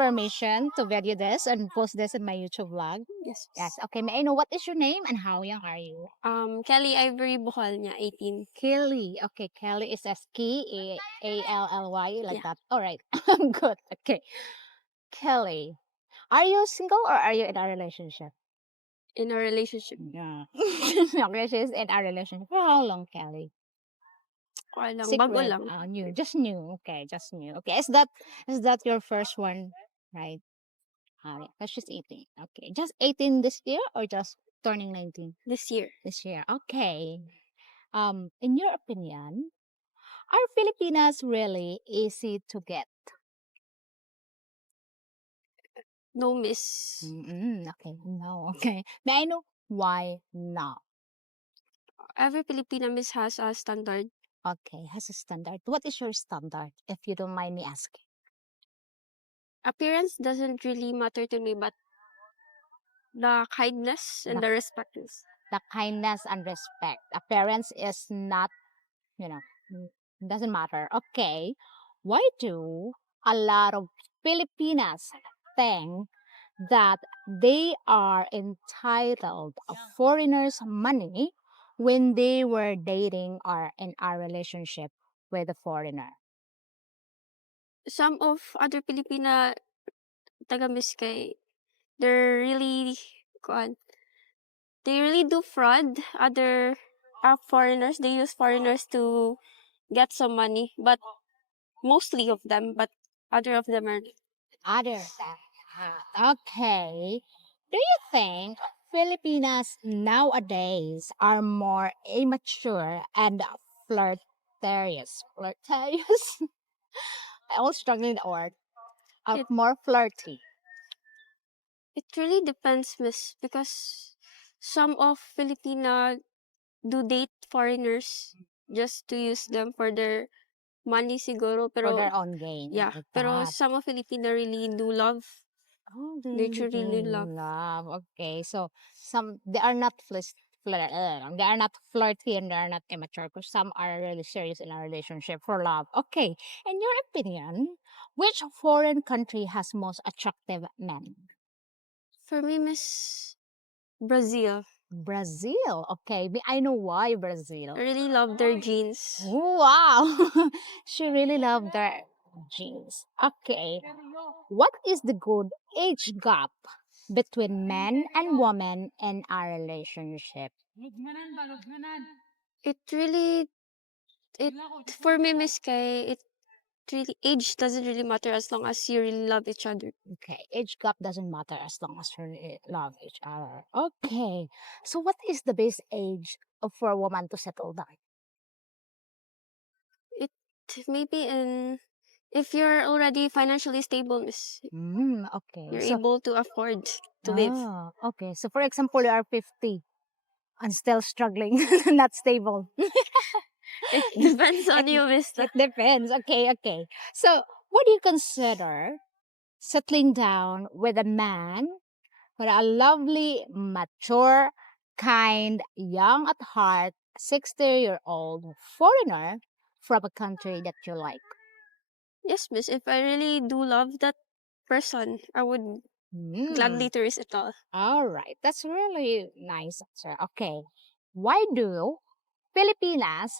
permission to video this and post this in my YouTube vlog? Yes. Yes. Okay. May I know what is your name and how young are you? Kelly Ivory Bohol niya, 18. Kelly. Okay. Kelly is Ski, like Yeah. that. All right. Good. Okay. Kelly, are you single or are you in a relationship? In a relationship. Yeah. Okay, she's in a relationship. For how long, Kelly? Kuha lang, bago Secret. lang. New. Just new. Okay, just new. Okay. Is that your first one? Right. Yeah, because she's 18. Okay. Just 18 this year or just turning 19 This year. this year? Okay. In your opinion, are Filipinas really easy to get? No, miss. Okay. No. Okay. May I know why not? Every Filipina miss has a standard. Okay, has a standard. What is your standard, if you don't mind me asking? Appearance doesn't really matter to me, but the kindness and The, the respect is. the kindness and respect. Appearance is not, you know, doesn't matter. Okay, why do a lot of Filipinas think that they are entitled of foreigners' money when they were dating or in a relationship with a foreigner? Some of other Filipina taga-miss kay, they're really, kuan, they really do fraud. Other foreigners, they use foreigners to get some money, but mostly of them, but other of them are. Other okay. Do you think Filipinas nowadays are more immature and flirtarious? Flirtarious? I was struggling with the word. Are It more flirty. it really depends, miss, because some of Filipina do date foreigners just to use them for their money siguro, For pero their own gain, yeah, like pero that. some of Filipina really do love. Oh, they They really truly do love. love. Okay, so they are not they are not flirty and they are not immature because some are really serious in a relationship for love. Okay, in your opinion, which foreign country has most attractive men? For me, miss, Brazil. Brazil. Okay, I know why I Brazil. really love their jeans. Wow, she really loved their jeans. Okay, what is the good age gap between men and women in a relationship? It really, it for me, miss Kay, it really, age doesn't really matter as long as you really love each other. Okay, age gap doesn't matter as long as you love each other. Okay, so what is the best age for a woman to settle down? It maybe in if you're already financially stable, miss, Okay, you're so able to afford to live. okay. So for example, you are 50 and still struggling, not stable. It depends it, on you, miss. it depends. Okay, okay. So what do you consider settling down with a man with a lovely, mature, kind, young at heart, 60-year-old foreigner from a country that you like? Yes, miss. If I really do love that person, I would Hmm. gladly to risk it all. All right. That's really nice answer. Okay. Why do Filipinas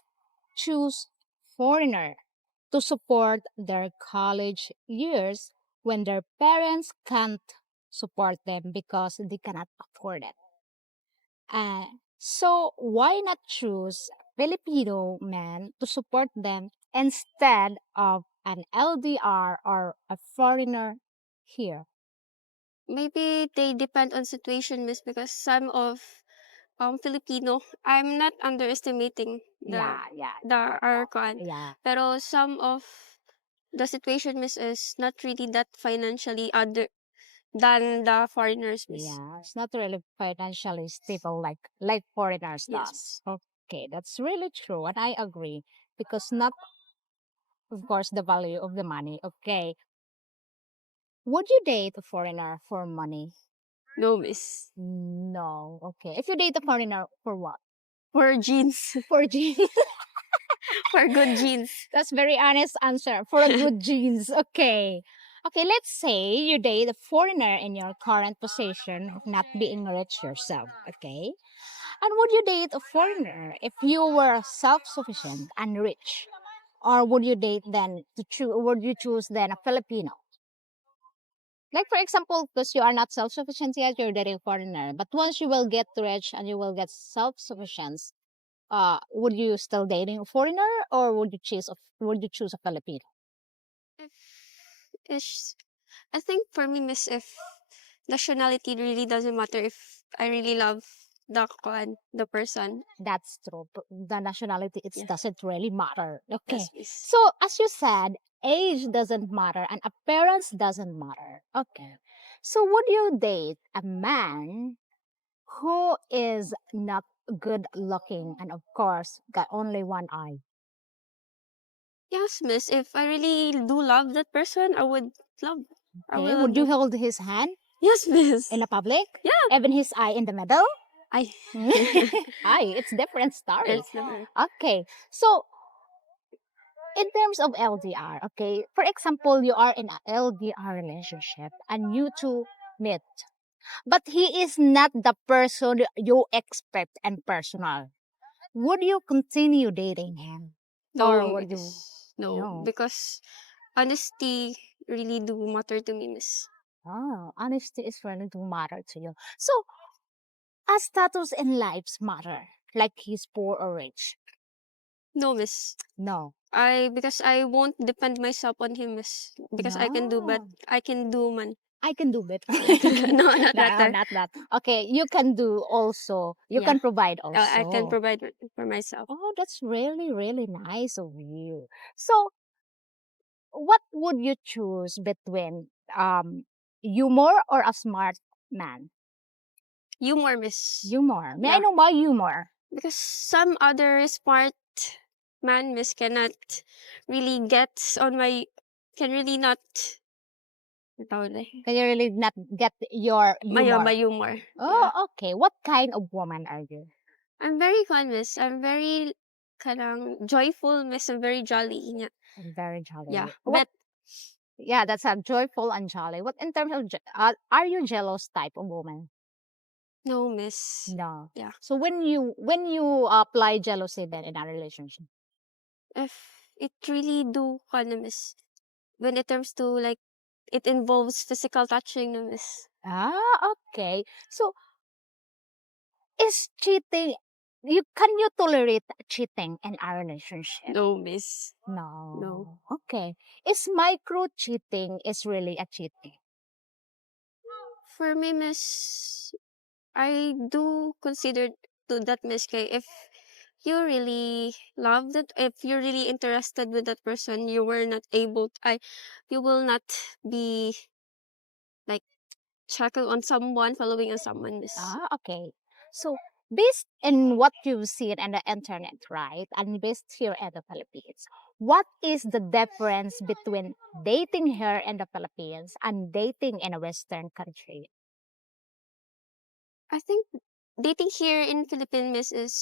choose foreigner to support their college years when their parents can't support them because they cannot afford it? Uh, so why not choose Filipino men to support them instead of an LDR or a foreigner here? Maybe they depend on situation, miss, because some of Filipino, I'm not underestimating Yeah, yeah, the our kuan, yeah. pero some of the situation, miss, is not really that financially other than the foreigners, miss. Yeah, it's not really financially stable like foreigners Yes, does. miss. Okay, that's really true, and I agree because not, of course, the value of the money. Okay, would you date a foreigner for money? No, miss. No. Okay, if you date a foreigner for what? For jeans. For jeans. For good jeans. That's very honest answer. For a good jeans. Okay. Okay, let's say you date a foreigner in your current position of not being rich yourself. Okay, and would you date a foreigner if you were self-sufficient and rich, or would you date then to choose? Would you choose then a Filipino? Like for example, because you are not self-sufficient yet, you're dating a foreigner. But once you will get rich and you will get self-sufficient, would you still dating a foreigner or would you choose a Filipino? If is I think for me, miss, if nationality really doesn't matter if I really love the person. That's true. The nationality it Yes, doesn't really matter. Okay. yes, miss. So as you said, age doesn't matter and appearance doesn't matter. Okay. So would you date a man who is not good looking and of course got only one eye? Yes, miss. If I really do love that person, I would love. I Okay. will Would you do. hold his hand Yes, miss. in a public? Yeah. Even his eye in the middle? I. Hi, it's different story. It's never. Okay. So in terms of LDR, okay, for example, you are in a LDR relationship and you two meet, but he is not the person you expect and personal. Would you continue dating him? Or No, would you miss. No, no? because honesty really do matter to me, miss. Oh, honesty is really to matter to you. So, as status in lives matter, like he's poor or rich? No, miss. No. Because I won't depend myself on him, miss. Because I can do, but No. I can do man. I can do better. No, not No, better. not that. Okay, you can do also. You Yeah, can provide I can also. provide for myself. Oh, that's really, really nice of you. So, what would you choose between humor or a smart man? Humor, miss. Humor. May I Yeah, know why humor? because some other smart man, miss, cannot really get on my. Can really not. Ang tawag na Can you really not get your my humor? humor. Yeah. Oh, okay. What kind of woman are you? I'm very fun, miss. I'm very kanang joyful, miss. I'm very jolly. Yeah. I'm very Yeah. jolly. What? But Yeah, that's a joyful and jolly. What in terms of are you jealous type of woman? no, miss. No. Yeah. So when you apply jealousy then in a relationship. If it really do kind of miss when it comes to like it involves physical touching na miss. Okay. So is cheating you tolerate cheating in a relationship? No, miss. No. No. Okay. Is micro cheating is really a cheating? For me, miss, I do consider to that miss kay if you really love that, if you're really interested with that person, you were not able, you will not be like checking on someone, following on someone, miss. Okay. So based in what you've seen on the internet, right? And based here in the Philippines, what is the difference between dating here in the Philippines and dating in a Western country? I think dating here in Philippines, miss, is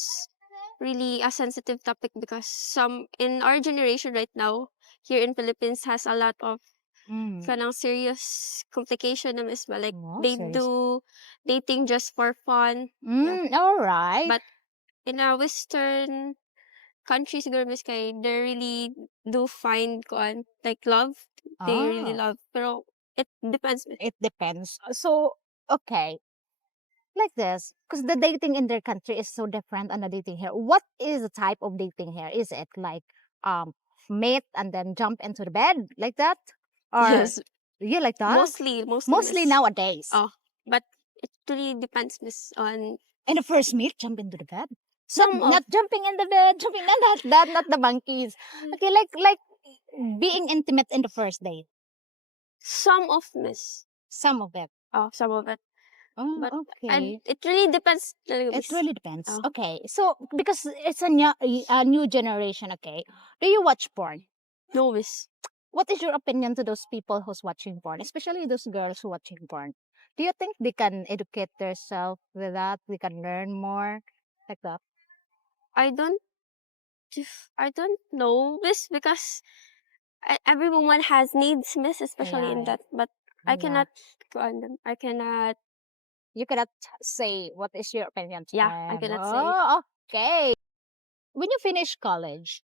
really a sensitive topic because some in our generation right now here in Philippines has a lot of Mm. kanang serious complication na miss ba like Oh, they serious. do dating just for fun. Yeah. All right. But in a western countries siguro miss kay they really do find kuan like love. They really Oh, love pero it depends miss. it depends. So, okay, like this, because the dating in their country is so different on the dating here. What is the type of dating here? Is it like meet and then jump into the bed like that, or Yes, you like that? mostly Mostly miss. nowadays. Oh, but it really depends miss on In the first meet, jump into the bed. some of Not jumping in the bed, jumping not the monkeys. Okay, like being intimate in the first date. some of miss. Some of it. Oh, some of it. But Oh, and okay. it really depends talaga It miss. really depends. Oh. Okay, so because it's a new generation, okay, do you watch porn? No miss. What is your opinion to those people who's watching porn, especially those girls who watching porn? Do you think they can educate themselves with that? They can learn more like that? I don't I don't know miss because every woman has needs, miss, especially in Yeah, that. But I yeah. cannot kuan them. I cannot. You cannot say what is your opinion to Yeah, I them. cannot say. Oh, okay. When you finish college,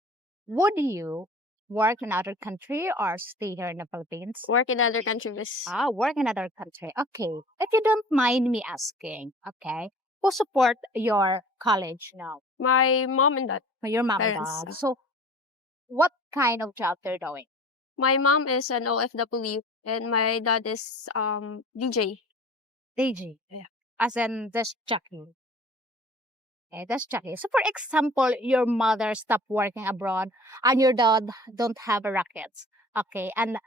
would you work in other country or stay here in the Philippines? Work in other country, miss. Work in other country. Okay. If you don't mind me asking, okay, who support your college now? My mom and dad, Your mom and parents. dad. So what kind of job they're doing? My mom is an OFW and my dad is DJ. DG. Yeah. As in this jockey. Okay, that's Jackie. So, for example, your mother stopped working abroad and your dad don't have a racket. Okay, and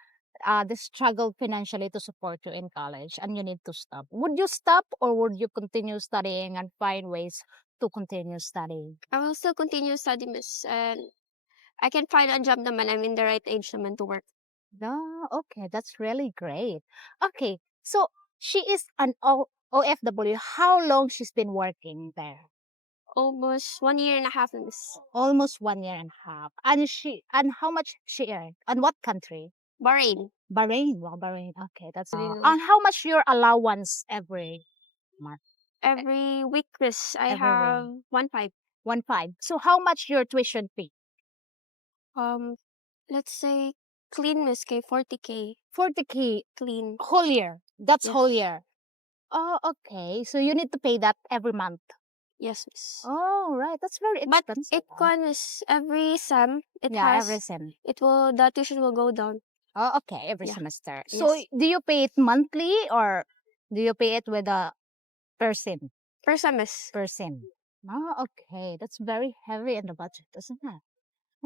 they struggle financially to support you in college and you need to stop. Would you stop or would you continue studying and find ways to continue studying? I will still continue study, miss, and I can find a job naman. I'm in the right age naman to work. No, okay, that's really great. Okay, so she is an OFW. How long she's been working there? Almost 1 year and a half, miss. Almost 1 year and a half. And how much she earned? And what country? Bahrain. Bahrain. Wow, Bahrain. Okay, that's Really. and how much your allowance every month? Every week, miss, I Every week. have 1.5. 1.5. So how much your tuition fee? Um, let's say clean, miss, K 40K 40K clean. whole year. That's whole Yes. year. Oh, okay. So you need to pay that every month. Yes, miss. Oh, right. That's very But expensive. it comes every sem. It Yeah, has every sem. the tuition will go down. Oh, okay. Every Yeah. semester. So Yes. do you pay it monthly or do you pay it with a person? Per sem, miss. Person. Oh, okay. That's very heavy in the budget, isn't it?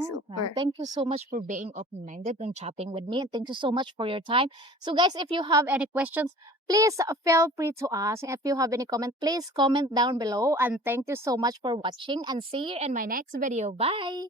Oh, well, Super. thank you so much for being open-minded and chatting with me. And thank you so much for your time. So, guys, if you have any questions, please feel free to ask. If you have any comment, please comment down below. And thank you so much for watching and see you in my next video. Bye!